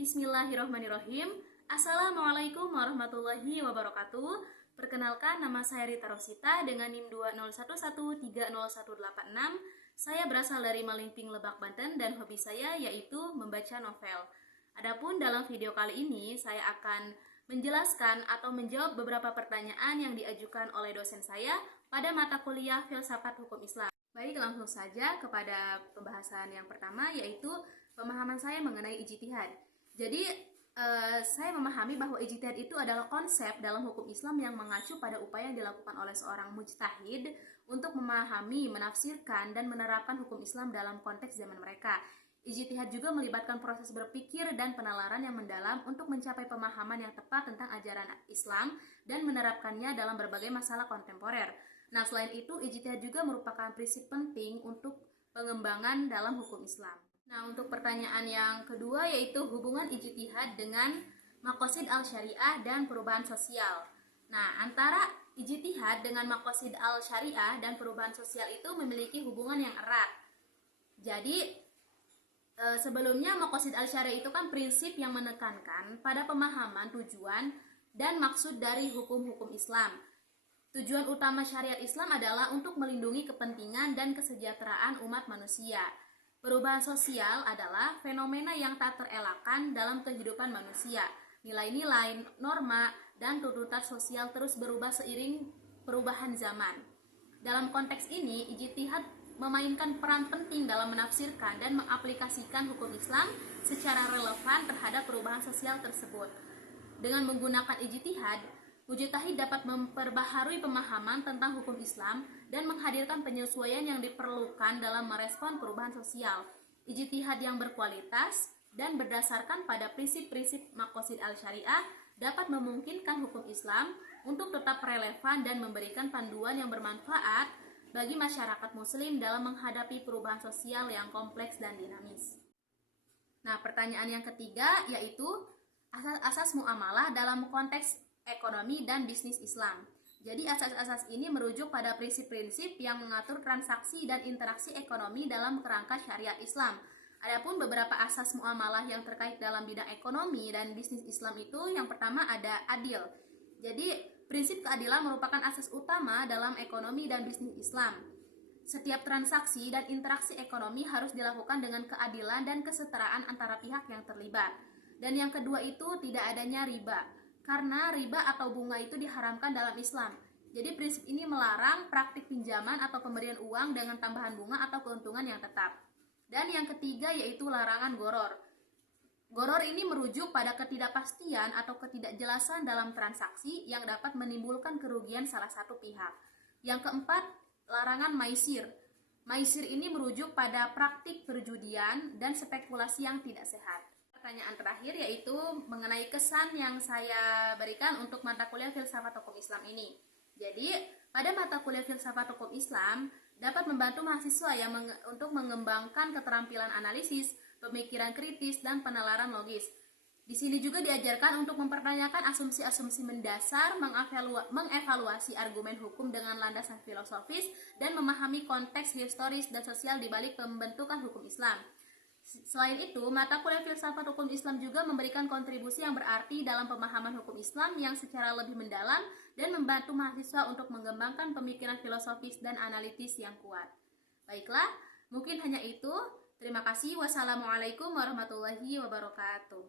Bismillahirrahmanirrahim. Assalamualaikum warahmatullahi wabarakatuh. Perkenalkan, nama saya Rita Rosita dengan NIM 201130186. Saya berasal dari Malingping, Lebak, Banten, dan hobi saya yaitu membaca novel. Adapun dalam video kali ini saya akan menjelaskan atau menjawab beberapa pertanyaan yang diajukan oleh dosen saya pada mata kuliah Filsafat Hukum Islam. Baik, langsung saja kepada pembahasan yang pertama, yaitu pemahaman saya mengenai ijtihad. Jadi, saya memahami bahwa ijtihad itu adalah konsep dalam hukum Islam yang mengacu pada upaya yang dilakukan oleh seorang mujtahid untuk memahami, menafsirkan, dan menerapkan hukum Islam dalam konteks zaman mereka. Ijtihad juga melibatkan proses berpikir dan penalaran yang mendalam untuk mencapai pemahaman yang tepat tentang ajaran Islam dan menerapkannya dalam berbagai masalah kontemporer. Nah, selain itu, ijtihad juga merupakan prinsip penting untuk pengembangan dalam hukum Islam. Nah, untuk pertanyaan yang kedua yaitu hubungan ijtihad dengan maqasid al-syariah dan perubahan sosial. Nah, antara ijtihad dengan maqasid al-syariah dan perubahan sosial itu memiliki hubungan yang erat. Jadi, sebelumnya maqasid al-syariah itu kan prinsip yang menekankan pada pemahaman, tujuan, dan maksud dari hukum-hukum Islam. Tujuan utama syariat Islam adalah untuk melindungi kepentingan dan kesejahteraan umat manusia. Perubahan sosial adalah fenomena yang tak terelakkan dalam kehidupan manusia. Nilai-nilai, norma, dan tuntutan sosial terus berubah seiring perubahan zaman. Dalam konteks ini, ijtihad memainkan peran penting dalam menafsirkan dan mengaplikasikan hukum Islam secara relevan terhadap perubahan sosial tersebut. Dengan menggunakan ijtihad, mujtahid dapat memperbaharui pemahaman tentang hukum Islam dan menghadirkan penyesuaian yang diperlukan dalam merespon perubahan sosial. Ijtihad yang berkualitas dan berdasarkan pada prinsip-prinsip maqasid al-syariah dapat memungkinkan hukum Islam untuk tetap relevan dan memberikan panduan yang bermanfaat bagi masyarakat muslim dalam menghadapi perubahan sosial yang kompleks dan dinamis. Nah, pertanyaan yang ketiga yaitu asas muamalah dalam konteks ekonomi dan bisnis Islam. Jadi asas-asas ini merujuk pada prinsip-prinsip yang mengatur transaksi dan interaksi ekonomi dalam kerangka syariat Islam. Adapun beberapa asas muamalah yang terkait dalam bidang ekonomi dan bisnis Islam itu, yang pertama ada adil. Jadi prinsip keadilan merupakan asas utama dalam ekonomi dan bisnis Islam. Setiap transaksi dan interaksi ekonomi harus dilakukan dengan keadilan dan kesetaraan antara pihak yang terlibat. Dan yang kedua itu tidak adanya riba. Karena riba atau bunga itu diharamkan dalam Islam. Jadi prinsip ini melarang praktik pinjaman atau pemberian uang dengan tambahan bunga atau keuntungan yang tetap. Dan yang ketiga yaitu larangan gharar. Gharar ini merujuk pada ketidakpastian atau ketidakjelasan dalam transaksi yang dapat menimbulkan kerugian salah satu pihak. Yang keempat, larangan maisir. Maisir ini merujuk pada praktik perjudian dan spekulasi yang tidak sehat. Pertanyaan terakhir yaitu mengenai kesan yang saya berikan untuk mata kuliah Filsafat Hukum Islam ini. Jadi, pada mata kuliah Filsafat Hukum Islam dapat membantu mahasiswa yang untuk mengembangkan keterampilan analisis, pemikiran kritis, dan penalaran logis. Di sini juga diajarkan untuk mempertanyakan asumsi-asumsi mendasar, mengevaluasi argumen hukum dengan landasan filosofis, dan memahami konteks historis dan sosial di balik pembentukan hukum Islam. Selain itu, mata kuliah Filsafat Hukum Islam juga memberikan kontribusi yang berarti dalam pemahaman hukum Islam yang secara lebih mendalam dan membantu mahasiswa untuk mengembangkan pemikiran filosofis dan analitis yang kuat. Baiklah, mungkin hanya itu. Terima kasih. Wassalamualaikum warahmatullahi wabarakatuh.